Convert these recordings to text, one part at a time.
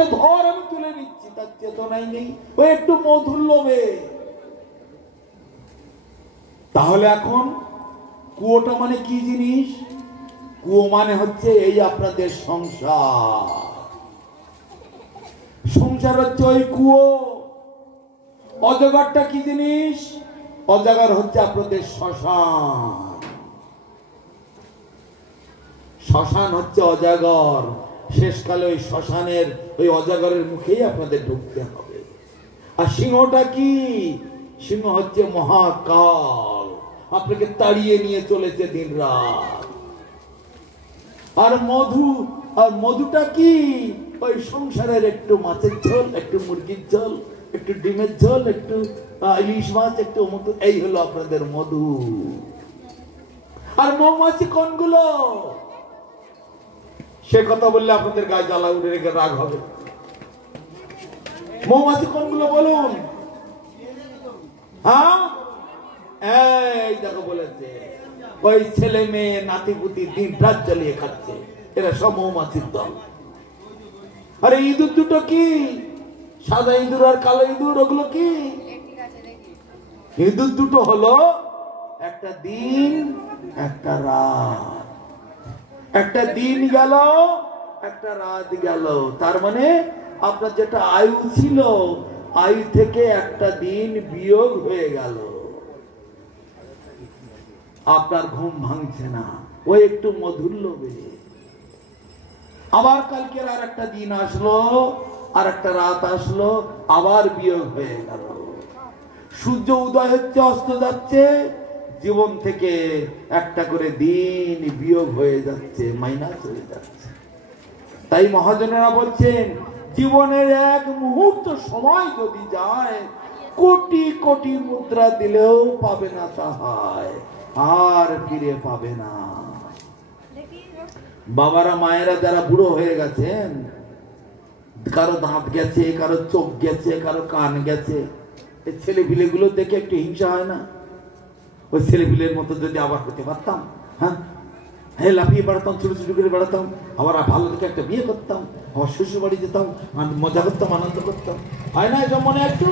ধর আমি তুলে নিচ্ছি, তার চেতনাই নেই, ওই একটু মধুর লোভে। তাহলে এখন কুয়োটা মানে কি জিনিস? কুয়ো মানে হচ্ছে এই আপনাদের সংসার। সংসার হচ্ছে ওই কুয়ো। অজগরটা কি জিনিস? অজগর হচ্ছে আপনাদের শ্মশান। শ্মশান হচ্ছে অজগর। শেষকালে ওই শ্মশানের ওই অজগরের মুখেই আপনাদের ঢুকতে হবে। আর সিংহটা কি? সিংহ হচ্ছে মহাকাল, আপনাকে তাড়িয়ে নিয়ে চলেছে দিন রাত। আর মধুটা কি? ওই সংসারের একটু মাছের ঝোল, একটু মুরগির ঝোল, একটু ডিমের ঝোল, একটু ইলিশ মাছ, একটু মধু, এই হলো আপনাদের মধু। আর মৌমাছি কোনগুলো? সে কথা বললে আপনাদের গায়ে জ্বালা উঠে রেখে রাগ হবে। মৌমাছি কোনগুলো বলুন? হ্যাঁ, এই দেখো বলেছে, ওই ছেলে মেয়ে নাতিপুতি দিন রাত জ্বালিয়ে খাচ্ছে, এরা সব মৌমাছির দল। আরে ইঁদুর দুটো কি? সাদা ইঁদুর আর কালো ইঁদুর, ওগুলো কি? ইঁদুর দুটো হলো একটা দিন একটা রাত। একটা দিন গেল, একটা রাত গেল, তার মানে আপনার যেটা আয়ু ছিল, আয়ু থেকে একটা দিন বিয়োগ হয়ে গেল। আপনার ঘুম ভাঙছে না, ওই একটু মধুর লোভে। আবার কালকের আর একটা দিন আসলো, আর একটা রাত আসলো, আবার বিয়োগ হয়ে গেল। সূর্য উদয় হচ্ছে, অস্ত যাচ্ছে, জীবন থেকে একটা করে দিন বিয়োগ হয়ে যাচ্ছে, মাইনাস হয়ে যাচ্ছে। তাই মহাজনেরা বলছেন, জীবনের এক মুহূর্ত সময় যদি যায়, কোটি কোটি মুদ্রা দিলেও পাবে না তাহায়, আর ফিরে পাবে না। বাবারা মায়েরা যারা বুড়ো হয়ে গেছেন, কারো দাঁত গেছে, কারো চোখ গেছে, কারো কান গেছে, এই ছেলে পিলে গুলো দেখে একটু হিংসা হয় না? ওই ছেলে পিলের মতো যদি আবার হতে পারতাম, হ্যাঁ, লাফিয়ে বেড়াতাম, ছোট ছোট করে বেড়াতাম, আবার ভালো দেখে একটা বিয়ে করতাম, আবার শ্বশুর বাড়ি যেতাম, মজা করতাম, আনন্দ করতাম, হয় না এসব মনে একটু?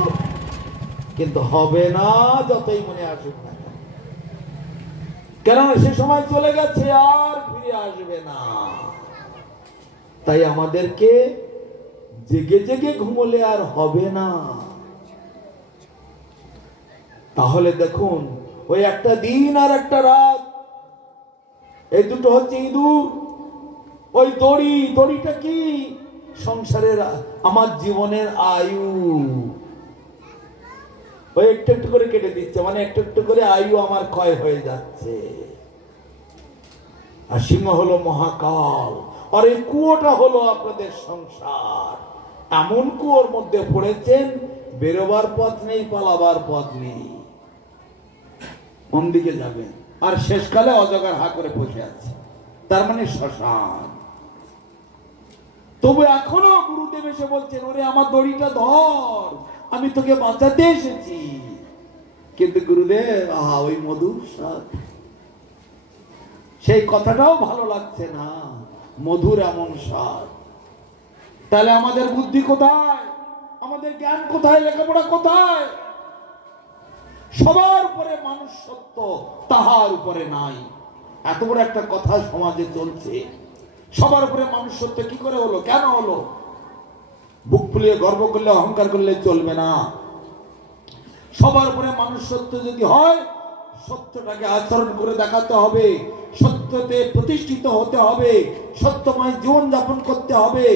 কিন্তু হবে না, যতই মনে আসুক না, কেননা সে সময় চলে গেছে, আর ফিরে আসবে না। তাই আমাদেরকে জেগে জেগে ঘুমোলে আর হবে না। তাহলে দেখুন, ওই একটা দিন আর একটা রাত, এই দুটো হচ্ছে ইঁদুর। ওই দড়িটা কি? সংসারের, আমার জীবনের আয়ু। ওই একটু একটু করে কেটে দিচ্ছে, মানে একটু একটু করে আয়ু আমার ক্ষয় হয়ে যাচ্ছে। আর সিংহ হলো মহাকাল, আর এই কুয়োটা হলো আপনাদের সংসার। এমন কুয়োর মধ্যে পড়েছেন, বেরোবার পথ নেই, পালাবার পথ নেই, কোন দিকে যাবেন? আর শেষকালে অজগর হা করে বসে আছে, তার মানে শ্মশান। তবু এখনো গুরুদেব এসে বলছেন, ওরে আমার দড়িটা ধর, আমি তোকে বাঁচাতে এসেছি। কিন্তু গুরুদেব, আহা ওই মধুর স্বাদ, সেই কথাটাও ভালো লাগছে না, মধুর এমন স্বাদ। তাহলে আমাদের বুদ্ধি কোথায়? আমাদের জ্ঞান কোথায়? লেখাপড়া কোথায়? সবার উপরে মানুষ সত্য, তাহার উপরে নাই। এত বড় একটা কথা সমাজে চলছে, সবার উপরে মানুষ সত্য কি করে হলো? কেন হলো? বুক ফুলিয়ে গর্ব করলে, অহংকার করলে চলবে না। সবার উপরে মানুষ সত্য যদি হয়, সত্যটাকে আচরণ করে দেখাতে হবে, সত্যতে প্রতিষ্ঠিত হতে হবে, সত্যময় জীবন যাপন করতে হবে,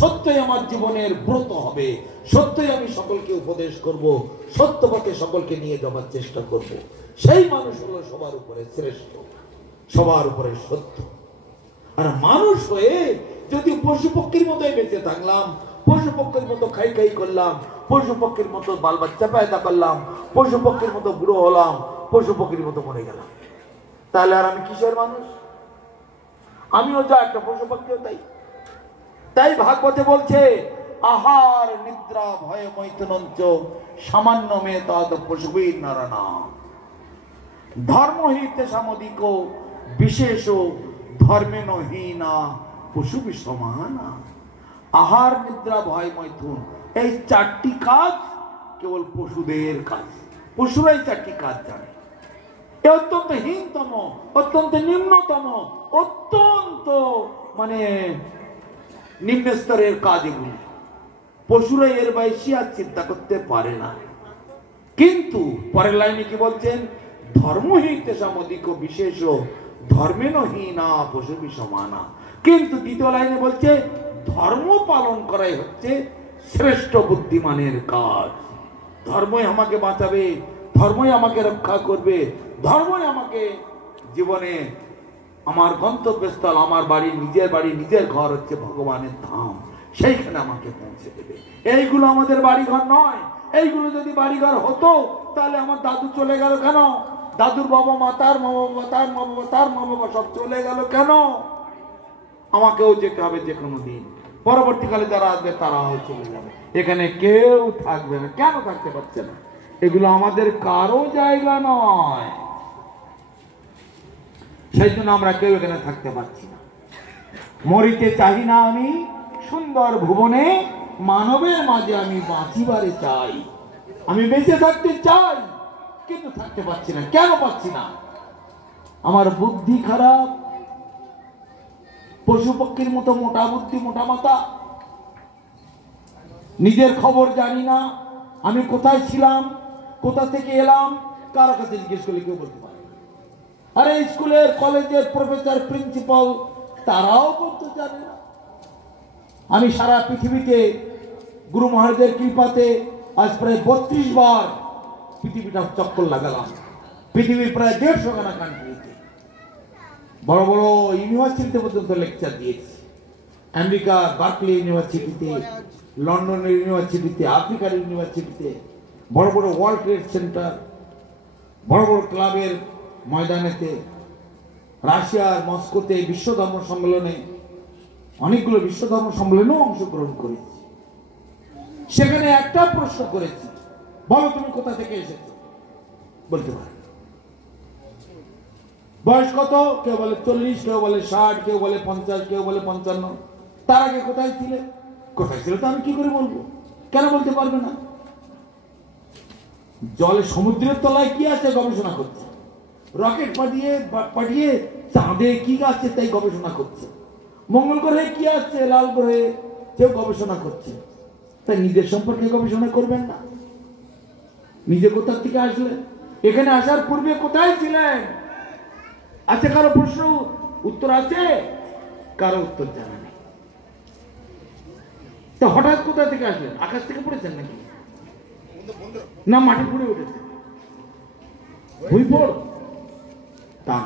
সত্যই আমার জীবনের ব্রত হবে, সত্যই আমি সকলকে উপদেশ করব, সত্য পথে সকলকে নিয়ে যাওয়ার চেষ্টা করব। সেই মানুষ হলো সবার উপরে শ্রেষ্ঠ, সবার উপরে সত্য। আর মানুষ হয়ে যদি পশু পক্ষীর মতোই বেঁচে থাকলাম, পশু পক্ষীর মতো খাই খাই করলাম, পশু পক্ষীর মতো বাল বাচ্চা পয়দা করলাম, পশু পক্ষীর মতো বুড়ো হলাম, পশু পক্ষীর মতো মরে গেলাম, তাহলে আর আমি কিসের মানুষ? আমিও যা একটা পশু পক্ষীও তাই। তাই ভাগবতে বলছে, আহার নিদ্রা ভয় মৈথুনঞ্চ সামান্য মে তদ পশুবীর নারায়ণ ধর্ম হিতে সামদিক বিশেষ ধর্মে নহীনা পশু সমানা। আহার, নিদ্রা, ভয়, মৈথুন, এই চারটি কাজ কেবল পশুদের কাজ। পশুরাই চারটি কাজ জানে। এ অত্যন্ত হীনতম, অত্যন্ত নিম্নতম, অত্যন্ত মানে নিম্ন স্তরের কাজ এগুলি। পশুরা এর বেশি আর চিন্তা করতে পারে না। কিন্তু পরের লাইনে কি বলছেন? ধর্মহীতেশামধিক বিশেষ ধর্মেন হীনা পশু সমানা। কিন্তু দ্বিতীয় লাইনে বলছে ধর্ম পালন করাই হচ্ছে শ্রেষ্ঠ বুদ্ধিমানের কাজ। ধর্মই আমাকে বাঁচাবে, ধর্মই আমাকে রক্ষা করবে, ধর্মই আমাকে জীবনে আমার গন্তব্যস্থল, আমার বাড়ি, নিজের বাড়ি, নিজের ঘর হচ্ছে ভগবানের ধাম, সেইখানে আমাকে পৌঁছে দেবে। এইগুলো আমাদের বাড়িঘর নয়। এইগুলো যদি বাড়িঘর হতো তাহলে আমার দাদু চলে গেল কেন? দাদুর বাবা মা, তার মা বাবা, তার মা বাবা, তার মা বাবা সব চলে গেল কেন? আমাকেও যেতে হবে যে কোনো দিন। পরবর্তীকালে যারা আসবে তারাও চলে যাবে, এখানে কেউ থাকবে না। কেন থাকতে পারছে না? এগুলো আমাদের কারো জায়গা নয়। সেই জন্য আমরা কেউ এখানে থাকতে পারছি না। মরিতে চাই না আমি সুন্দর ভুবনে, মানবের মাঝে আমি বাঁচিবারে চাই। আমি বেঁচে থাকতে চাই, কিন্তু থাকতে পারছি না। কেন পাচ্ছি না? আমার বুদ্ধি খারাপ, পশু পক্ষীর মতো মোটা বুদ্ধি, মোটা মাথা, নিজের খবর জানি না। আমি কোথায় ছিলাম, কোথা থেকে এলাম, কারো কাছে জিজ্ঞেস করলে কেউ বলতে পারে। আরে স্কুলের কলেজের প্রফেসর, প্রিন্সিপাল, তারাও বলতে জানে না। আমি সারা পৃথিবীতে গুরু মহারাজের কৃপাতে আজ প্রায় 32 বার পৃথিবীটা চক্কর লাগালাম। পৃথিবীর প্রায় 150 খানা কান্ট্রিতে, বড় বড় ইউনিভার্সিটিতে পর্যন্ত লেকচার দিয়েছি। আমেরিকা বার্কলি ইউনিভার্সিটিতে, লন্ডনের ইউনিভার্সিটিতে, আফ্রিকার ইউনিভার্সিটিতে, বড় বড় ওয়ার্ল্ড ট্রেড সেন্টার, বড় বড় ক্লাবের ময়দানেতে, রাশিয়ার মস্কোতে বিশ্ব ধর্ম সম্মেলনে, অনেকগুলো বিশ্ব ধর্ম সম্মেলনেও অংশগ্রহণ করেছি। সেখানে একটা প্রশ্ন করেছি, বলো তুমি কোথা থেকে এসেছো? বলতে পারে। বয়স কত? কেউ বলে 40, কেউ বলে 60, কেউ বলে 50, কেউ বলে 55। তার আগে কোথায় ছিলে? কোথায় ছিল তো আমি কি করে বলবো? কেন বলতে পারবে না? জলে সমুদ্রের তলায় কি আছে গবেষণা করছে, রকেট পাঠিয়ে চাঁদে কি আছে তাই গবেষণা করছে, মঙ্গল গ্রহে কি আছে, লাল গ্রহে কেউ গবেষণা করছে। তাই নিজের সম্পর্কে গবেষণা করবেন না? নিজে কোথা থেকে আসলেন? এখানে আসার পূর্বে কোথায় ছিলেন? আছে কারো প্রশ্ন উত্তর আছে? কারো উত্তর জানা নেই। তো হঠাৎ কোথা থেকে আসলেন? আকাশ থেকে পড়েছেন নাকি? না মাটি পড়ে উঠেছে? ভুইপড়? তা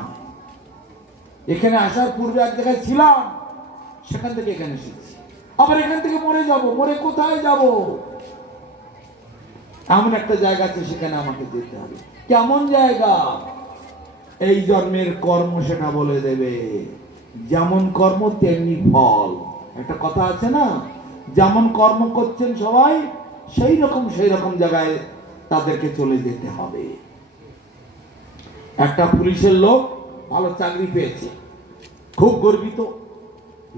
এখানে আসার পূর্বে এক জায়গায় ছিলাম, সেখান থেকে এখানে এসেছি। আবার এখান থেকে মরে যাব। মরে কোথায় যাব? এমন একটা জায়গা আছে, সেখানে আমাকে যেতে হবে। কেমন জায়গা? এই জন্মের কর্ম সেটা বলে দেবে। যেমন কর্ম তেমনি ফল। একটা কথা আছে না, যেমন কর্ম করছেন সবাই সেই রকম জায়গায় তাদেরকে চলে যেতে হবে। একটা পুলিশের লোক ভালো চাকরি পেয়েছে, খুব গর্বিত।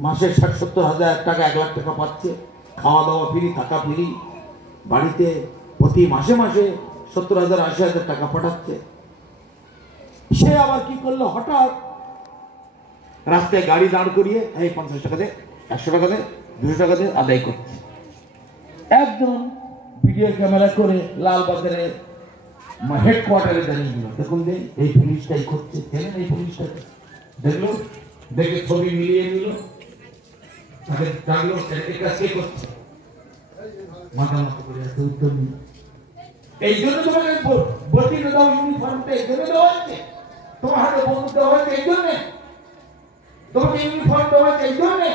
মাসে 60-70 হাজার টাকা, 1 লাখ টাকা পাচ্ছে, খাওয়া দাওয়া ফ্রি, থাকা ফ্রি, বাড়িতে প্রতি মাসে 70,000-80,000 টাকা পাঠাচ্ছে। সে আবার কি করলো, হঠাৎ রাস্তায় গাড়ি দাঁড় করিয়ে এই 50 টাকা দে, 100 টাকা দে, 200 টাকা দে আদায় করছে। একজন ভিডিও ক্যামেরা করে লালবাজারে হেডকোয়ার্টারে দাঁড়িয়ে দিল। দেখুন যে এই পুলিশটাই করছে, চেনেন এই পুলিশটাকে? দেখলো, দেখে ছবি মিলিয়ে নিল, তাদের ডাকলো, এটা কে করছে? মাথা মতো করে আছে, উত্তর নেই। এই জন্য তোমাকে বটিয়ে দাও, ইউনিফর্মটা এই জন্য দেওয়া হয়েছে, তোমার হাতে বন্দুক দেওয়া হয়েছে এই জন্যে, তোমাকে ইউনিফর্ম দেওয়া হয়েছে এই জন্যে।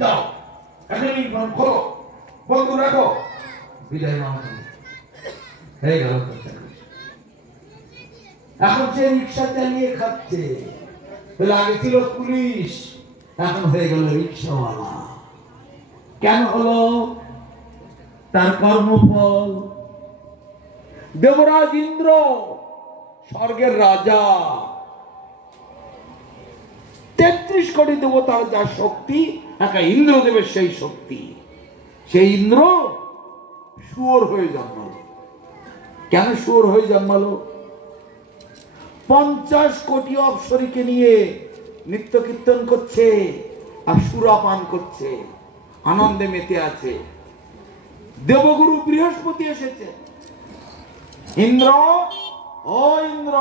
যাও এখন ইউনিফর্ম খোলো, বন্দুক রাখো, বিদায় নাও। হয়ে গেল। এখন সে রিক্সা চালিয়ে খাচ্ছে। আগে ছিল পুলিশ, এখন হয়ে গেল রিক্সাওয়ালা। কেন হলো? তার কর্মফল। দেবরাজ ইন্দ্র, স্বর্গের রাজা, 33 কোটি দেবতার যা শক্তি একা ইন্দ্রদেবের সেই শক্তি। সেই ইন্দ্র শুয়োর হয়ে জন্মালো। কেন শুয়োর হয়ে জন্মালো? 50 কোটি অপ্সরীকে নিয়ে নিত্য কীর্তন করছে আর সুরাপান করছে, আনন্দে মেতে আছে। দেবগুরু বৃহস্পতি এসেছে। ইন্দ্র, ও ইন্দ্র,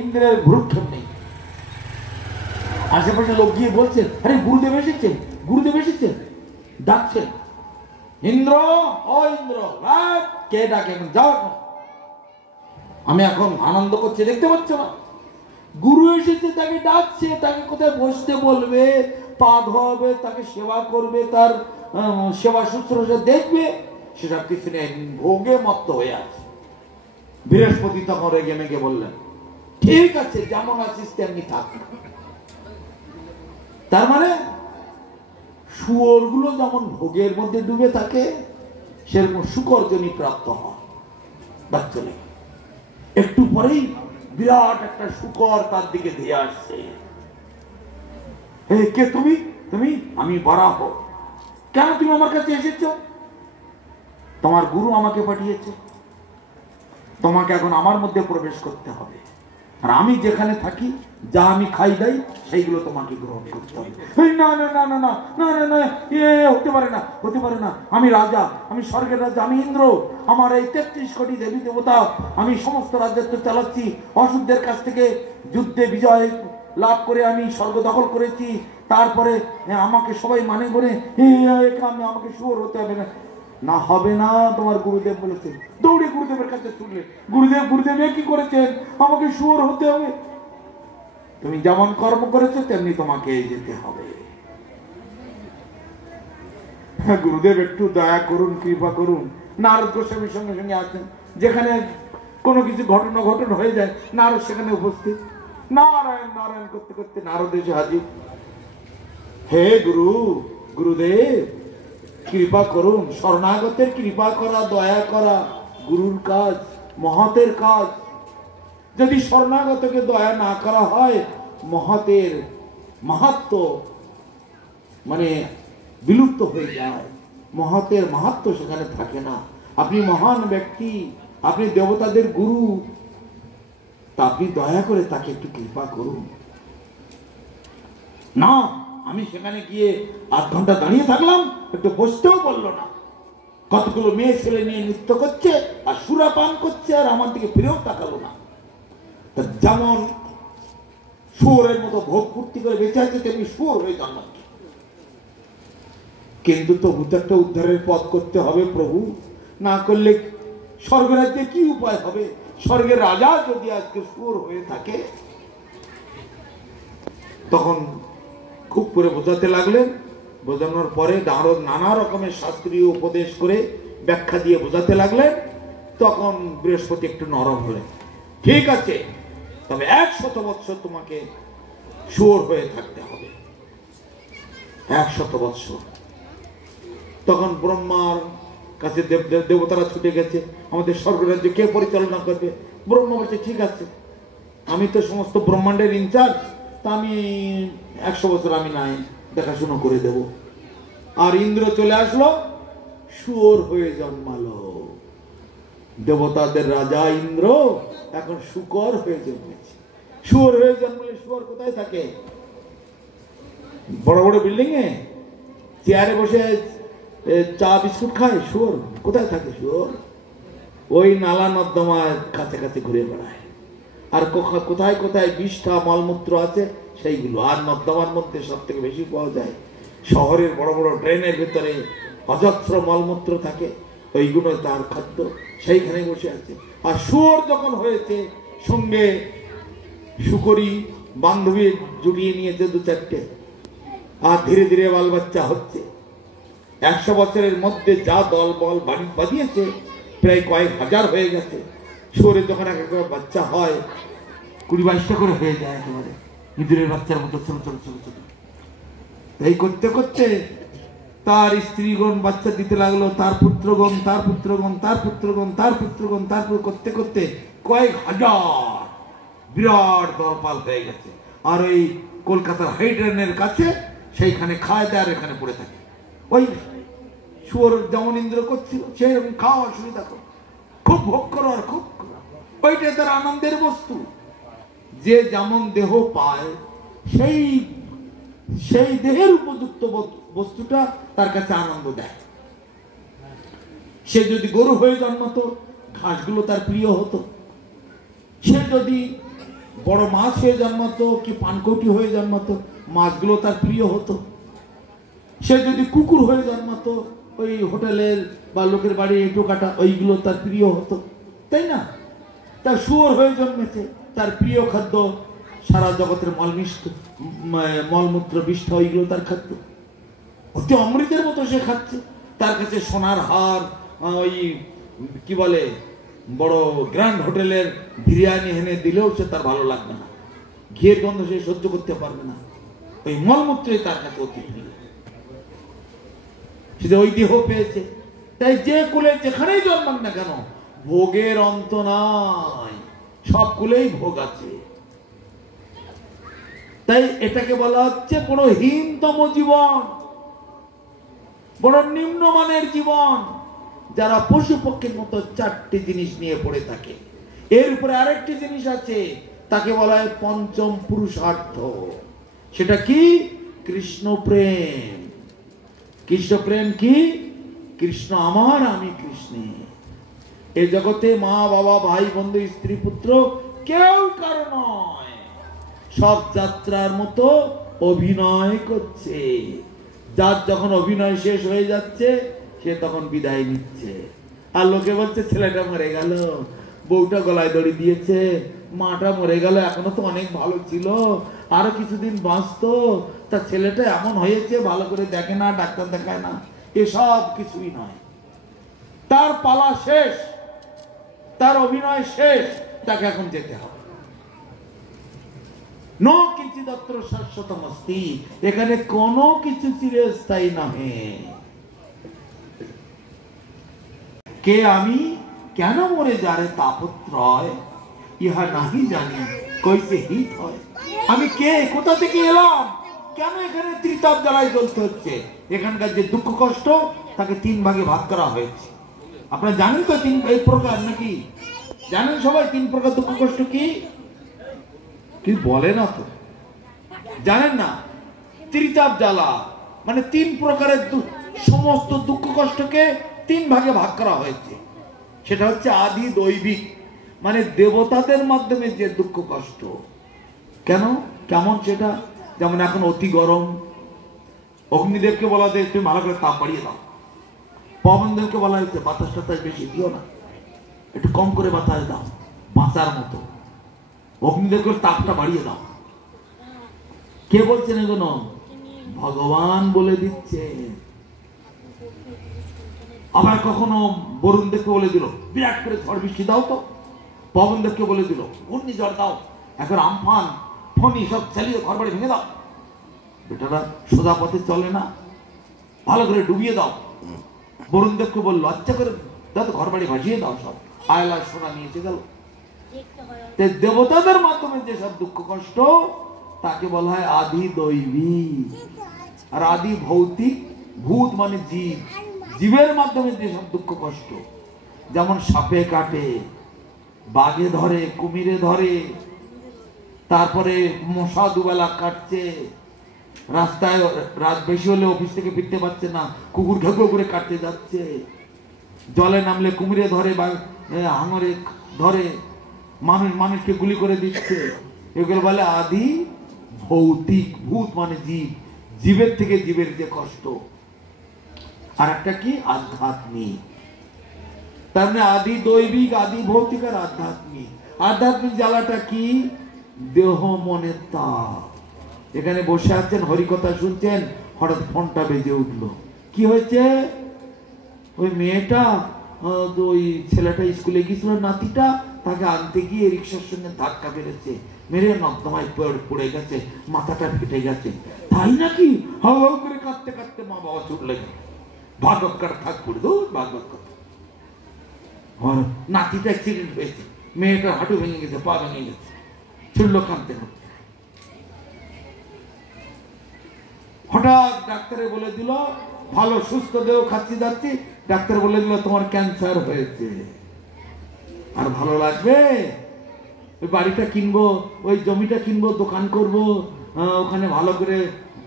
ইন্দ্রের ভ্রুক্ষেপ নেই। আশেপাশে লোক গিয়ে বলছেন, আরে গুরুদেব এসেছেন, গুরুদেব এসেছেন, ডাকছেন। ইন্দ্র, ও ইন্দ্র, কে ডাকে? যাও, আমি এখন আনন্দ করছি, দেখতে পাচ্ছ না? গুরু এসেছে, তাকে ডাকছে, তাকে কোথায় বসতে বলবে, পা ধোয়াবে, তাকে সেবা করবে, তার সেবা শুশ্রূষা দেখবে, সেসব কিছু নেই, ভোগে মত্ত হয়ে আছে। বৃহস্পতি তখন রেগে মেগে বললেন, ঠিক আছে, যেমন আছিস তেমনি থাক। তার মানে শুয়োরগুলো যেমন ভোগের মধ্যে ডুবে থাকে, সেরকম শুকর্জনী প্রাপ্ত হয়। একটু পরেই বিরাট একটা শুকর তার দিকে ধেয়ে আসছে। কে তুমি? তুমি? আমি বরাহ। কেন তুমি আমার কাছে এসেছ? তোমার গুরু আমাকে পাঠিয়েছে, তোমাকে এখন আমার মধ্যে প্রবেশ করতে হবে, আর আমি যেখানে থাকি, যা আমি খাই দেই, সেইগুলো তোমাকে গ্রহণ করতে হবে। না না না না না না না না, হতে পারে না, হতে পারে না। আমি রাজা, আমি স্বর্গের রাজা, আমি ইন্দ্র। আমার এই 33 কোটি দেবী দেবতা, আমি সমস্ত রাজ্যত্ব চালাচ্ছি। অসুরদের কাছ থেকে যুদ্ধে বিজয় লাভ করে আমি স্বর্গ দখল করেছি। তারপরে আমাকে সবাই মানে করে আমাকে শুয়োর হতে হবে না। না হবে না, তোমার গুরুদেব বলেছেন। দৌড়ে গুরুদেবের কাছে ছুটলে, গুরুদেব, গুরুদেব কি করেছেন? আমাকে শুয়োর হতে হবে। তুমি যেমন কর্ম করেছো তেমনি তোমাকে যেতে হবে। গুরুদেব একটু দয়া করুন, কৃপা করুন। নারদ গোস্বামীর সঙ্গে সঙ্গে আসেন। যেখানে কোনো কিছু ঘটনা হয়ে যায়, নারদ সেখানে উপস্থিত। নারায়ণ নারায়ণ করতে করতে নারদ এসে হাজির। হে গুরু, গুরুদেব, কৃপা করুন। শরণাগতের কৃপা করা, দয়া করা গুরুর কাজ, মহতের কাজ। যদি শরণাগতকে দয়া না করা হয়, মহতের মাহাত্ম মানে বিলুপ্ত হয়ে যায়। মহতের মাহাত্ম সেখানে থাকে না। আপনি মহান ব্যক্তি, আপনি দেবতাদের গুরু, তা আপনি দয়া করে তাকে একটু কৃপা করুন। না, আমি সেখানে গিয়ে 8 ঘন্টা দাঁড়িয়ে থাকলাম, একটু বসতেও বললো না। কতগুলো মেয়ে ছেলে নিয়ে নৃত্য করছে আর সুরাপান করছে, আর আমার দিকে ফিরেও তাকালো না। যেমন শুয়োরের মতো ভোগ ফুর্তি করে বেঁচে আছে, তেমনি শুয়োর হয়ে জন্মাচ্ছে। কিন্তু তবু তো একটা উদ্ধারের পথ করতে হবে প্রভু, না করলে স্বর্গরাজ্যে কি উপায় হবে? স্বর্গের রাজা যদি আজকে শুয়োর হয়ে থাকে। তখন খুব করে বোঝাতে লাগলেন। বোঝানোর পরে নারদ নানা রকমের শাস্ত্রীয় উপদেশ করে ব্যাখ্যা দিয়ে বোঝাতে লাগলেন। তখন বৃহস্পতি একটু নরম হলেন। ঠিক আছে, তবে 100 বৎসর তোমাকে শুয়োর হয়ে থাকতে হবে, 100 বৎসর। তখন ব্রহ্মার কাছে দেবতারা ছুটে গেছে, আমাদের স্বর্গরাজ্য কে পরিচালনা করবে? ব্রহ্মা বলছে, ঠিক আছে, আমি তো সমস্ত ব্রহ্মাণ্ডের ইনচার্জ, তা আমি 100 বছর আমি নাই দেখাশুনো করে দেব। আর ইন্দ্র চলে আসলো, শুয়োর হয়ে জন্মালো। দেবতাদের রাজা ইন্দ্র এখন শুকর হয়ে জন্মেছে। শুয়োর হয়ে জন্মালে শুয়োর কোথায় থাকে? বড় বড় বিল্ডিং এ চেয়ারে বসে চা বিস্কুট খায়। শুয়োর কোথায় থাকে? শুয়োর ওই নালা নর্দমার কাছে কাছে ঘুরে বেড়ায়। আর কোথায় কোথায় বিষ্ঠা মলমূত্র আছে সেইগুলো, আর নর্দমার মধ্যে সব থেকে বেশি পাওয়া যায় শহরের বড় বড় ড্রেনের ভিতরে অজস্র মলমূত্র থাকে, ওইগুলো তার খাদ্য, সেইখানে বসে আছে। আর শুয়োর যখন হয়েছে, সঙ্গে শুকরি বান্ধবী জুড়িয়ে নিয়েছে 2-4টে, আর ধীরে ধীরে বাল বাচ্চা হচ্ছে। 100 বছরের মধ্যে যা দল বল বাঁধিয়েছে, প্রায় কয়েক হাজার হয়ে গেছে। শুয়োরের যখন একবার বাচ্চা হয়, 20-22টা করে হয়ে যায়, একেবারে ইঁদুরের বাচ্চার মতো ছোট ছোট ছোট ছোট। এই করতে করতে তার স্ত্রীগণ বাচ্চা দিতে লাগলো, তার পুত্রগণ, তার পুত্রগণ, তার পুত্রগণ, তার পুত্রগণ, তারপর করতে করতে কয়েক হাজার বিরাট দলপাল হয়ে গেছে। আর ওই কলকাতার হাইড্রেনের কাছে সেইখানে খায় দেয় আর এখানে পড়ে থাকে। ওই শুয়োর যেমন ইন্দ্র করছিল সেরকম খাওয়া অসুবিধা করো, খুব ভোগ করো আর খুব করো, ওইটা তার আনন্দের বস্তু। যে যেমন দেহ পায় সেই সেই দেহের উপযুক্ত বস্তুটা তার কাছে আনন্দ দেয়। সে যদি গরু হয়ে জন্মাতো ঘাসগুলো তার প্রিয় হতো, সে যদি বড় মাছ হয়ে জন্মাতো কি পানকৌটি হয়ে জন্মাতো মাছগুলো তার প্রিয় হতো, সে যদি কুকুর হয়ে জন্মাতো ওই হোটেলের বা লোকের বাড়ি এঁটো কাটা ওইগুলো তার প্রিয় হতো, তাই না? তার শুয়োর হয়ে জন্মেছে, তার প্রিয় খাদ্য সারা জগতের মলমূত্র বিষ্ঠ ওইগুলো তার খাদ্য, অতি অমৃতের মতো সে খাচ্ছে। তার কাছে সোনার হার, ওই কি বলে বড় গ্র্যান্ড হোটেলের বিরিয়ানি এনে দিলেও সে তার ভালো লাগবে না, ঘিয়ের গন্ধ সে সহ্য করতে পারবে না, ওই মলমূত্রই তার কাছে অতি প্রিয়। সে ওই দেহ পেয়েছে, তাই যে কুলে যেখানেই জন্মান না কেন ভোগের অন্ত নাই, সব কুলেই ভোগ আছে। তাই এটাকে বলা হচ্ছে বড় হীনতম জীবন, বড় নিম্নমানের জীবন, যারা পশু পক্ষীর মতো চারটি জিনিস নিয়ে পড়ে থাকে। এর উপরে আরেকটি জিনিস আছে, তাকে বলা হয় পঞ্চম পুরুষার্থ। সেটা কি? কৃষ্ণ প্রেম। কৃষ্ণ প্রেম কি? কৃষ্ণ আমার, আমি কৃষ্ণের। এই জগতে মা বাবা ভাই বন্ধু স্ত্রী পুত্র কেউ কারো নয়, সব যাত্রার মতো অভিনয় করছে। যার যখন অভিনয় শেষ হয়ে যাচ্ছে সে তখন বিদায় নিচ্ছে, আর লোকে বলছে ছেলেটা মরে গেল, বউটা গলায় দড়ি দিয়েছে, মাটা মরে গেল, এখনো তো অনেক ভালো ছিল, আরো কিছুদিন বাঁচতো, তার ছেলেটা এমন হয়েছে, ভালো করে দেখে না, ডাক্তার দেখায় না, এসব কিছুই নয়। তার পালা শেষ, তার অভিনয় শেষ, তাকে এখন যেতে হবে। নো কিঞ্চিদত্র শাশ্বতমস্তি, এখানে কোনো কিছু চিরস্থায়ী নহে। কে আমি, কেন মরে যারে তাপত্রয়, ইহা নাহি জানি কইতে হিত হয়। আমি কে, কোথা থেকে এলাম, কেন এখানে ত্রিতাপ জ্বালায় জ্বলতে হচ্ছে? এখানকার যে দুঃখ কষ্ট তাকে তিন ভাগে ভাগ করা হয়েছে। আপনারা জানেন তো তিন এই প্রকার, নাকি জানেন সবাই তিন প্রকার দুঃখ কষ্ট কি? কি বলে না তো, জানেন না? ত্রিতাপ জ্বালা মানে তিন প্রকারের সমস্ত দুঃখ কষ্টকে তিন ভাগে ভাগ করা হয়েছে। সেটা হচ্ছে আদি দৈবিক, মানে দেবতাদের মাধ্যমে যে দুঃখ কষ্ট। কেন, কেমন সেটা? যেমন এখন অতি গরম, অগ্নিদেবকে বলা যায় তুমি ভালো করে তাপ বাড়িয়ে দাও। পবনদেবকে বলা হয়েছে বাতাস টাতাস বেশি দিও না, একটু কম করে বাতাস দাও বাঁচার মতো। অগ্নিদেবকে তাপটা বাড়িয়ে দাও। কে বলছেন এগুলো? ভগবান বলে দিচ্ছে। আবার কখনো বরুণ দেবকে বলে দিল বিরাট করে ঝড় বৃষ্টি দাও তো। পবন দেবকে বলে দিল ঘূর্ণিঝড় দাও, এখন আমফান ফনি সব চালিয়ে ঘর বাড়ি ভেঙে দাও। বেটারা সোজা পথে চলে না, ভালো করে ডুবিয়ে দাও। বরুণ দেবকে বললো আচ্ছা করে দাও, ঘর বাড়ি ভাসিয়ে দাও, সব আয়লা সোনা নিয়েছে গেল। দেবতাদের মাধ্যমে যেসব দুঃখ কষ্ট তাকে বলা হয় আদি দৈবিক। আর আদি ভৌতিক, ভূত মানে জীব, জীবের মাধ্যমে যেসব দুঃখ কষ্ট, যেমন সাপে কাটে, বাঘে ধরে, কুমিরে ধরে, তারপরে মশা দুবেলা কাটছে, রাস্তায় রাত বেশি হলে অফিস থেকে ফিরতে পারছে না, কুকুর ঘেউ ঘেউ করে কাটতে যাচ্ছে, জলে নামলে কুমিরে ধরে বা হাঙরে ধরে, মানুষকে গুলি করে দিচ্ছে। এগুলো বলে আদি ভৌতিক, ভূত মানে জীব, জীবের থেকে জীবের যে কষ্ট। আর একটা কি আধ্যাত্মিক, তার মানে আদি দৈবিক, আদি ভৌতিক আর আধ্যাত্মিক। আধ্যাত্মিক জ্বালাটা কি? দেহ মনের তাপ। এখানে বসে আছেন, হরিকথা শুনছেন, হঠাৎ ফোনটা বেজে উঠলো। কি হয়েছে? ওই মেয়েটা, ওই ছেলেটা স্কুলে গিয়েছিল, নাতিটা, তাকে আনতে গিয়ে রিক্সার সঙ্গে ধাক্কা মেরেছে, মেরে নর্দমায় পড়ে গেছে, মাথাটা ফেটে গেছে। তাই নাকি? হাউ হাউ করে কাঁদতে কাঁদতে মা বাবা ছুটলে গেল। ভাগবত কাটা থাক পড়ে দো, ভাগবত কথা। নাতিটা অ্যাক্সিডেন্ট হয়েছে, মেয়েটার হাঁটু ভেঙে গেছে, পা ভেঙে গেছে, ছুটলো কাঁদতে কাঁদতে। হঠাৎ ডাক্তারে বলে দিল, ভালো সুস্থ দেহ, খাচ্ছি যাচ্ছি, ডাক্তার বলে দিল তোমার ক্যান্সার হয়েছে। আর ভালো লাগবে? ওই বাড়িটা কিনবো, ওই জমিটা কিনবো, দোকান করব, ওখানে ভালো করে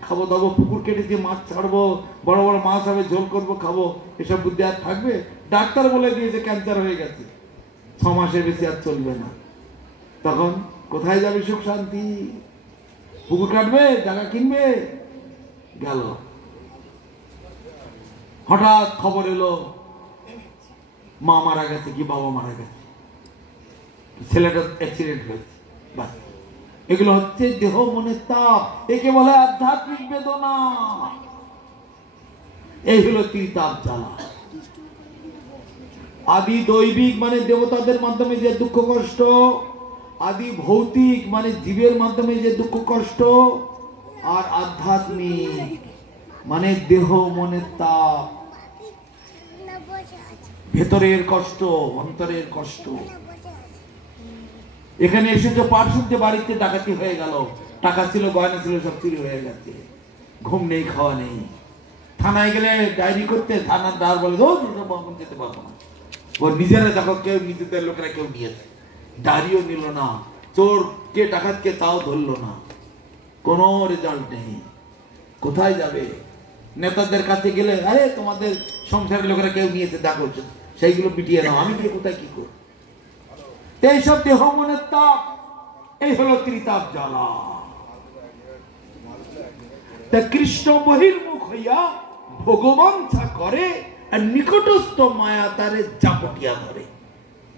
খাবো দাবো, পুকুর কেটেছি, মাছ ছাড়বো, বড় বড় মাছ হবে, ঝোল করবো, খাবো, এসব বুদ্ধি আর থাকবে? ডাক্তার বলে দিয়েছে ক্যান্সার হয়ে গেছে, 6 মাসের বেশি আর চলবে না। তখন কোথায় যাবে সুখ শান্তি? পুকুর কাটবে, জায়গা কিনবে, গেল। হঠাৎ খবর এলো মা মারা গেছে কি বাবা মারা গেছে, ছেলেটার অ্যাক্সিডেন্ট হয়েছে। বাস, এগুলো হচ্ছে দেহ মনের তাপ, একে বলে আধ্যাত্মিক বেদনা। এই হলো ত্রিতাপ জ্বালা। আদি দৈবিক মানে দেবতাদের মাধ্যমে যে দুঃখ কষ্ট, আদি ভৌতিক মানে জীবের মাধ্যমে যে দুঃখ কষ্ট, আর আধ্যাত্মিক মানে দেহ মনের তাপ, ভেতরের কষ্ট, অন্তরের কষ্ট। এখানে এসেছে পাঠ শুনতে, বাড়িতে ডাকাতি হয়ে গেল, টাকা ছিল, গয়না ছিল, সব চুরি হয়ে গেছে, ঘুম নেই, খাওয়া নেই। থানায় গেলে ডায়েরি করতে, থানার দ্বার বলে যেতে পারবো না। ওর নিজেরা দেখো, কেউ নিজেদের লোকেরা কেউ নিয়েছে, ডায়েরিও নিল না, চোর কে ডাকাত কে তাও ধরলো না, কোনো রেজাল্ট নেই। কোথায় যাবে? নেতাদের কাছে গেলে, আরে তোমাদের সংসারের লোকেরা কেউ নিয়েছে, দেখো সেইগুলো পিটিয়ে নাও, আমি গিয়ে কোথায় কি করব? এইসব দেহ মনের তাপ, এই হলো ত্রিতাপ জ্বালা। তা কৃষ্ণ বহির্মুখ হইয়া ভগবাঞ্ছা করে, আর নিকটস্থ মায়া তারে জাপটিয়া ধরে,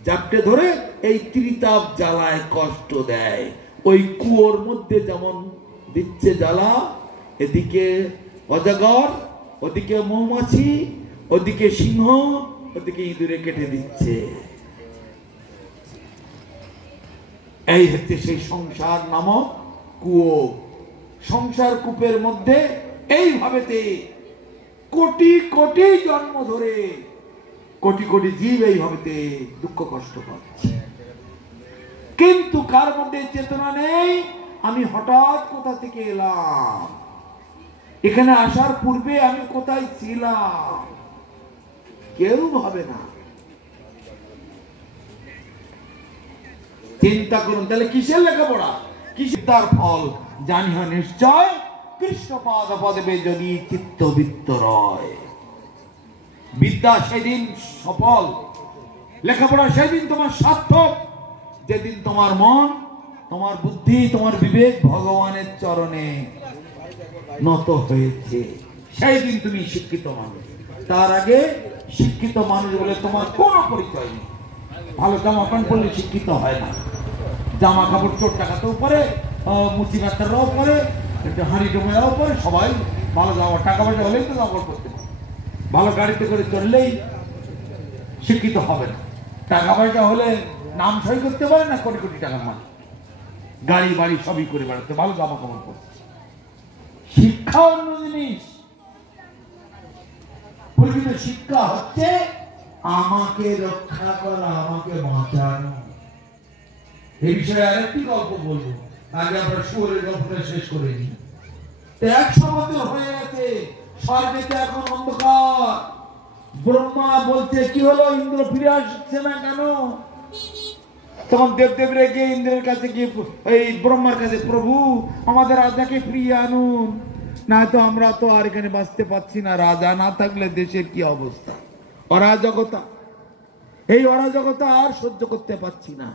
জাপটে ধরে এই ত্রিতাপ জ্বালায় কষ্ট দেয়। ওই কুয়োর মধ্যে যেমন দিচ্ছে জ্বালা, এদিকে অজগর, ওদিকে মৌমাছি, ওদিকে সিংহ, ওদিকে ইঁদুরে কেটে দিচ্ছে। এই হচ্ছে সেই সংসার নামক কুয়ো। সংসার কূপের মধ্যে এইভাবেতে কোটি কোটি জন্ম ধরে কোটি কোটি জীব এইভাবেতে দুঃখ কষ্ট পাচ্ছে। কিন্তু কার মধ্যে চেতনা নেই, আমি হঠাৎ কোথা থেকে এলাম, এখানে আসার পূর্বে আমি কোথায় ছিলাম, কেউ ভাবে না। চিন্তা করুন, তাহলে কিসের লেখাপড়া, কিসের তার ফল? জানিহ নিশ্চয় কৃষ্ণ পাদ পদবে যদি চিত্তবৃত্ত রয়। বিদ্যা সেদিন সফল, লেখাপড়া সেদিন তোমার সার্থক যেদিন তোমার মন, তোমার বুদ্ধি, তোমার বিবেক ভগবানের চরণে নত হয়েছে, সেই দিন তুমি শিক্ষিত মানুষ। তার আগে শিক্ষিত মানুষ বলে তোমার কোনো পরিচয় নেই। ভালো জামা প্যান্ট পরলে শিক্ষিত হয় না, জামা কাপড় চোর টাকাতেও পরে, মুচি বাচ্চারাও পরে, একটু হাঁড়ি ডোমেরাও পরে, সবাই ভালো জামা, টাকা পয়সা হলেই তো জামা করতে পারে। ভালো গাড়িতে করে চললেই শিক্ষিত হবে না। টাকা পয়সা হলে নাম সই করতে পারে না, কোটি কোটি টাকার মালিক, গাড়ি বাড়ি সবই করে বেড়াতে, ভালো জামা কাপড় পরতে। শিক্ষা অন্য জিনিস। প্রকৃত শিক্ষা হচ্ছে আমাকে রক্ষা করা, আমাকে বাঁচানো। এই বিষয়ে আরেকটি গল্প বলবো, আগে আমরা শুয়োরের গল্পটা শেষ করে নিই। 100 বছর হয়ে গেছে, স্বর্গেতে এখন অন্ধকার। ব্রহ্মা বলছে কি হলো, ইন্দ্র ফিরে আসছে না কেন? তখন দেবদেব রেগে ইন্দ্রের কাছে গিয়ে এই ব্রহ্মার কাছে, প্রভু আমাদের রাজাকে ফিরিয়ে আনুন, না তো আমরা তো আর এখানে বাঁচতে পারছি না, রাজা না থাকলে দেশের কি অবস্থা, অরাজকতা, এই অরাজকতা আর সহ্য করতে পারছি না,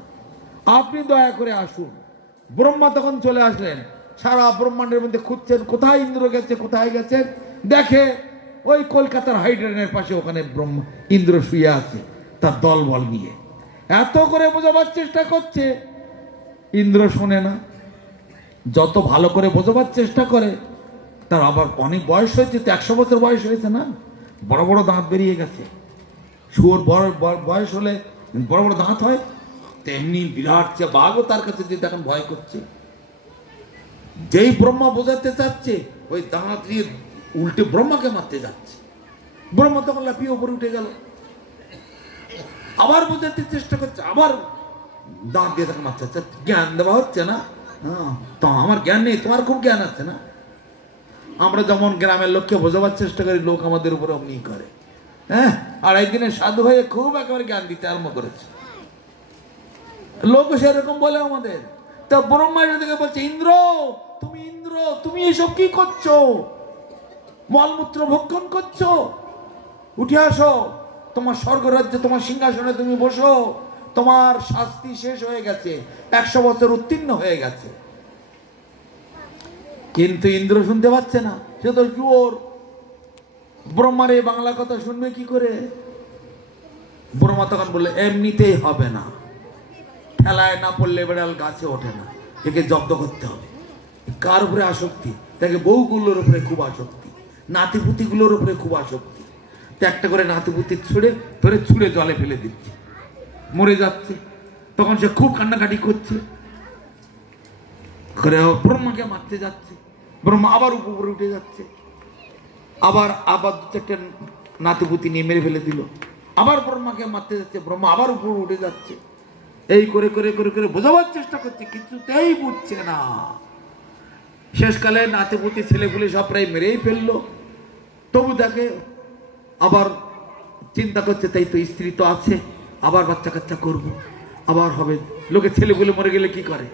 আপনি দয়া করে আসুন। ব্রহ্মা তখন চলে আসলেন, সারা ব্রহ্মাণ্ডের মধ্যে খুঁজছেন কোথায় ইন্দ্র গেছে, কোথায় গেছেন। দেখে ওই কলকাতার হাইড্রেনের পাশে ওখানে ব্রহ্মা ইন্দ্র শুয়ে আছে তার দলবল নিয়ে। এত করে বোঝাবার চেষ্টা করছে, ইন্দ্র শোনে না। যত ভালো করে বোঝাবার চেষ্টা করে, তার আবার অনেক বয়স হয়েছে, তো 100 বছর বয়স হয়েছে না, বড় বড় দাঁত বেরিয়ে গেছে। শুয়োর বড় বয়স হলে বড় বড় দাঁত হয়, তেমনি বিরাট যে বাঘও তার কাছে যে দেখেন ভয় করছে। যেই ব্রহ্মা বোঝাতে চাচ্ছে, ওই দাঁত দিয়ে উল্টে ব্রহ্মাকে মারতে যাচ্ছে। ব্রহ্মা তখন লাফিয়ে উপরে উঠে গেল, আবার বোঝাতে চেষ্টা করছে, আবার দাঁত দিয়ে তাকে মারতে চাচ্ছে। জ্ঞান দেওয়া হচ্ছে না, তো আমার জ্ঞান নেই, তোমার খুব জ্ঞান আছে না। আমরা যেমন গ্রামের লোককে বোঝাবার চেষ্টা করি, লোক আমাদের উপর অমনি করে। হ্যাঁ, আড়াই দিনে সাধু হয়ে খুব একেবারে জ্ঞান দিতে আরম্ভ করেছে। লোক সেরকম বলে আমাদের। তা ব্রহ্মা থেকে বলছে, ইন্দ্র তুমি এসব কি করছো? মলমূত্র ভক্ষণ করছো? উঠে আসো, তোমার স্বর্গরাজ্যে তোমার সিংহাসনে তুমি বসো, তোমার শাস্তি শেষ হয়ে গেছে, 100 বছর উত্তীর্ণ হয়ে গেছে। কিন্তু ইন্দ্র শুনতে পাচ্ছে না, সে তো চোর। ব্রহ্মার এই বাংলা কথা শুনবে কি করে? ব্রহ্মা তখন বললে, এমনিতেই হবে না, ঠেলায় না পড়লে বেড়াল গাছে ওঠে না, একে জব্দ করতে হবে। কার উপরে আসক্তি? তাকে বউগুলোর উপরে খুব আসক্তি, নাতিপুতিগুলোর উপরে খুব আসক্তি। তো একটা করে নাতিপুতি ছুঁড়ে জলে ফেলে দিচ্ছে, মরে যাচ্ছে। তখন সে খুব কান্নাকাটি করছে, ব্রহ্মাকে মারতে যাচ্ছে। ব্রহ্মা আবার উপরে উঠে যাচ্ছে, আবার 2-4টে নাতিপুতি নিয়ে মেরে ফেলে দিল। আবার ব্রহ্মাকে মারতে যাচ্ছে, ব্রহ্মা আবার উপরে উঠে যাচ্ছে। এই করে করে করে করে বোঝাবার চেষ্টা করছে, কিছুতেই বুঝছে না। শেষকালে নাতিপুতি ছেলেগুলি সব প্রায় মেরেই ফেললো। তবু তাকে আবার চিন্তা করছে, তাই তো স্ত্রী তো আছে, আবার বাচ্চা কাচ্চা করবো, আবার হবে। লোকে ছেলেগুলো মরে গেলে কি করে?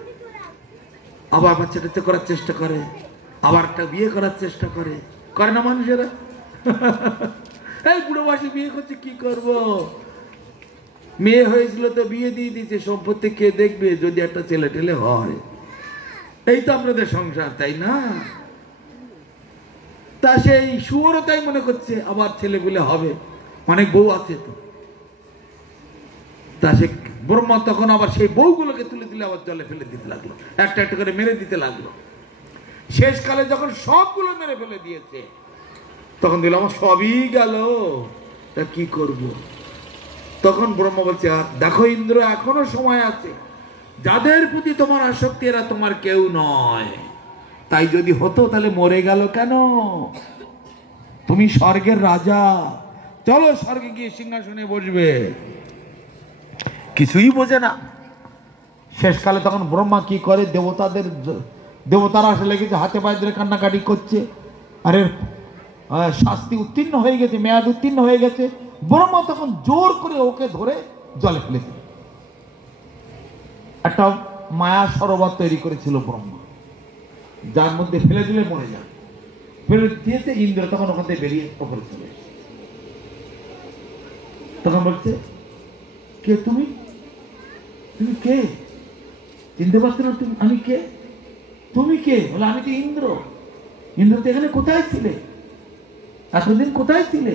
আবার বাচ্চা টাচ্চা করার চেষ্টা করে, আবার একটা বিয়ে করার চেষ্টা করে না মানুষেরা? এই বুড়ো বয়সে বিয়ে করছে, কি করব? মেয়ে হয়েছিল তো বিয়ে দিয়ে দিয়েছে, সম্পত্তি কে দেখবে যদি একটা ছেলে টেলে হয়? এই তো আপনাদের সংসার, তাই না? তা সেই শুয়োরও তাই মনে করছে, আবার ছেলেগুলো হবে, অনেক বউ আছে তো। তা সে ব্রহ্মা তখন আবার সেই বউগুলোকে তুলে তুলে আবার জলে ফেলে দিতে লাগলো, একটা একটা করে মেরে দিতে লাগলো। শেষকালে যখন সবগুলো মেরে ফেলে দিয়েছে, তখন দিল আমার সবই গেল, তা কি করব? তখন ব্রহ্মা বলছে, দেখো ইন্দ্র, এখনো সময় আছে। যাদের প্রতি তোমার আসক্তি এরা তোমার কেউ নয়। তাই যদি হতো তাহলে মরে গেল কেন? তুমি স্বর্গের রাজা, চলো স্বর্গে গিয়ে সিংহাসনে বসবে। কিছুই বোঝে না। শেষকালে তখন ব্রহ্মা কি করে, দেবতারা আসলে কিছু হাতে পায়ে ধরে কান্নাকাটি করছে। আরে শাস্তি উত্তীর্ণ হয়ে গেছে, মেয়াদ উত্তীর্ণ হয়ে গেছে। ব্রহ্মা তখন জোর করে ওকে ধরে জলে ফেলে দিল। একটা মায়া সরোবর তৈরি করেছিল ব্রহ্মা, যার মধ্যে ফেলে দিলে মরে যাবে। ফেলে দিয়েছে, ইন্দ্র তখন ওখান থেকে বেরিয়ে ওপরে চলে এসেছে। তখন বলছে, কে তুমি? তুমি কে? চিনতে পারছো না তুমি? আমি কে? তুমি কে? বলে, আমি তো ইন্দ্র। ইন্দ্র তো এখানে কোথায় ছিলে? এতদিন কোথায় ছিলে?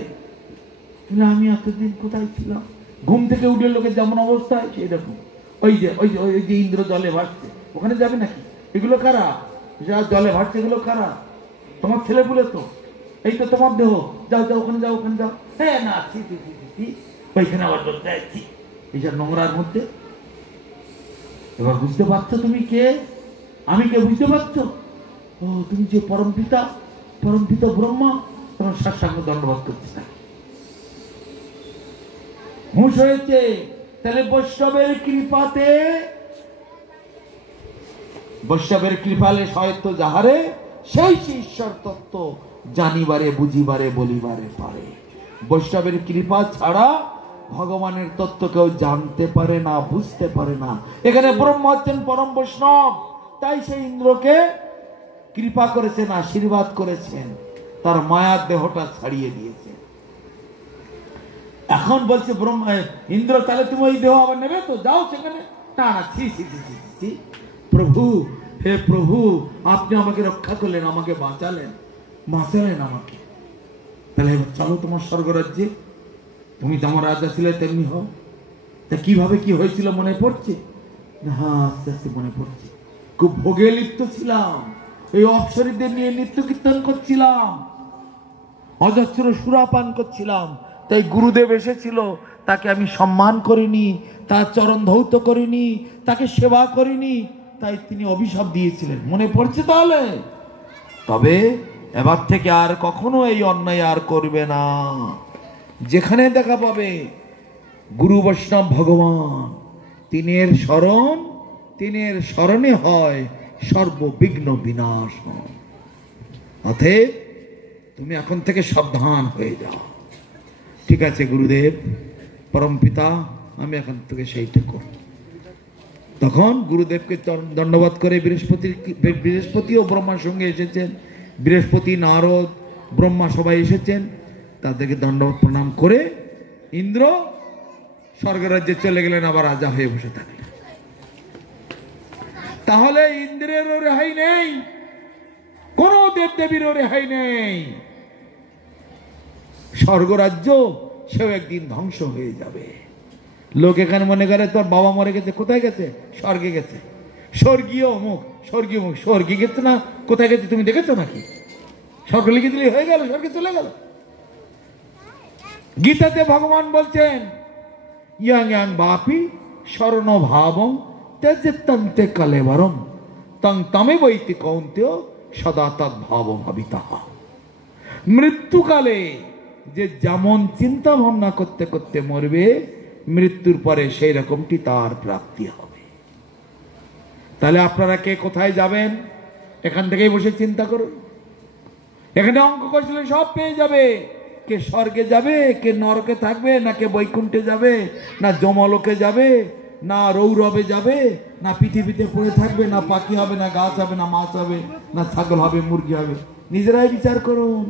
আমি এতদিন কোথায় ছিলাম? ঘুম থেকে উঠে লোকের যেমন অবস্থায় সেই রকম। ওই যে ইন্দ্র জলে ভাসছে, ওখানে যাবে নাকি? এগুলো কারা? যা জলে ভাসছে এগুলো কারা? তোমার ছেলেগুলো তো, এই তো তোমার দেহ। যাও যাও, ওখানে যাও, ওখানে যাও। হ্যাঁ না, ওইখানে আবার বলতে যাচ্ছি এইসব নোংরার মধ্যে। এবার বুঝতে পারছো তুমি কে? আমি কে বুঝতে পারছো? ও, তুমি যে পরম পিতা ব্রহ্মা, তোমার সাষ্টাঙ্গ দণ্ডবোধ করতে থাকি। হুঁশ হয়েছে। তাহলে বৈষ্ণবের কৃপালে সহায়ত্ব যাহারে, সেই ঈশ্বর তত্ত্ব জানিবারে বুঝিবারে বলিবারে পারে। বৈষ্ণবের কৃপা ছাড়া ভগবানের তত্ত্ব কেউ জানতে পারে না, বুঝতে পারে না। এখানে ব্রহ্মা হচ্ছেন পরম বৈষ্ণব, তাই সেই ইন্দ্রকে কৃপা করেছেন, আশীর্বাদ করেছেন, তার মায়ার দেহটা ছাড়িয়ে দিয়েছে। এখন বলছে ইন্দ্র, তাহলে তুমি ওই দেহ আবার নেবে তো? যাও সেখানে। না, প্রভু, হে প্রভু, আপনি আমাকে রক্ষা করলেন, আমাকে বাঁচালেন আমাকে। তাহলে চলো তোমার স্বর্গরাজ্যে, তুমি যেমন রাজা ছিলে তেমনি হও। তা কিভাবে কি হয়েছিল মনে পড়ছে? হ্যাঁ, আস্তে আস্তে মনে পড়ছে। খুব ভোগে লিপ্ত ছিলাম, এই অপ্সরীদের নিয়ে নৃত্য কীর্তন করছিলাম, অজস্র সুরাপান করছিলাম। তাই গুরুদেব এসেছিল, তাকে আমি সম্মান করিনি, তার চরণ ধৌত করিনি, তাকে সেবা করিনি, তাই তিনি অভিশাপ দিয়েছিলেন। মনে পড়ছে তাহলে? তবে এবার থেকে আর কখনো এই অন্যায় আর করবে না। যেখানে দেখা পাবে গুরু বৈষ্ণব ভগবান, তিনের স্মরণে হয় সর্ববিঘ্ন বিনাশ। অতএব তুমি এখন থেকে সাবধান হয়ে যাও। ঠিক আছে গুরুদেব, পরম পিতা, আমি এখন থেকে সেইটা করব। তখন গুরুদেবকে দণ্ডবাদ করে বৃহস্পতি ও ব্রহ্মার সঙ্গে এসেছেন, বৃহস্পতি, নারদ, ব্রহ্মা সবাই এসেছেন। তাদেরকে দণ্ডবাদ প্রণাম করে ইন্দ্র স্বর্গরাজ্যে চলে গেলেন, আবার রাজা হয়ে বসে থাকলেন। তাহলে ইন্দ্রেরও রেহাই নেই, কোন দেবদেবীরও রেহাই নেই। স্বর্গরাজ্য সেও একদিন ধ্বংস হয়ে যাবে। লোক এখানে মনে করে তোর বাবা মরে গেছে, কোথায় গেছে? স্বর্গে গেছে। স্বর্গীয় মুখ, স্বর্গীয় মুখ, স্বর্গে গেছে না, কোথায় গেছে তুমি দেখেছো নাকি? স্বর্গ লিখে দিলে হয়ে গেল, স্বর্গে চলে গেল। গীতাতে ভগবান বলছেন, ইয়াং ইয়াং বাপি শরণ ভাবং তেজেত্তন্তে কলেবরম তং তমে বৈতি কৌন্তেয় সদা তদ্ভাব ভাবিতাহ। মৃত্যুকালে যে যেমন চিন্তা ভাবনা করতে করতে মরবে, মৃত্যুর পরে সেই রকমটি তার প্রাপ্তি হবে। তাহলে আপনারা কে কোথায় যাবেন এখান থেকেই বসে চিন্তা করুন। এখানে অঙ্ক কষলে সব পেয়ে যাবে। কে স্বর্গে যাবে, কে নরকে থাকবে, না কে বৈকুণ্ঠে যাবে, না যমলোকে যাবে, না রৌরবে যাবে, না পৃথিবীতে পড়ে থাকবে, না পাখি হবে, না গাছ হবে, না মাছ হবে, না ছাগল হবে, মুরগি হবে। নিজেরাই বিচার করুন।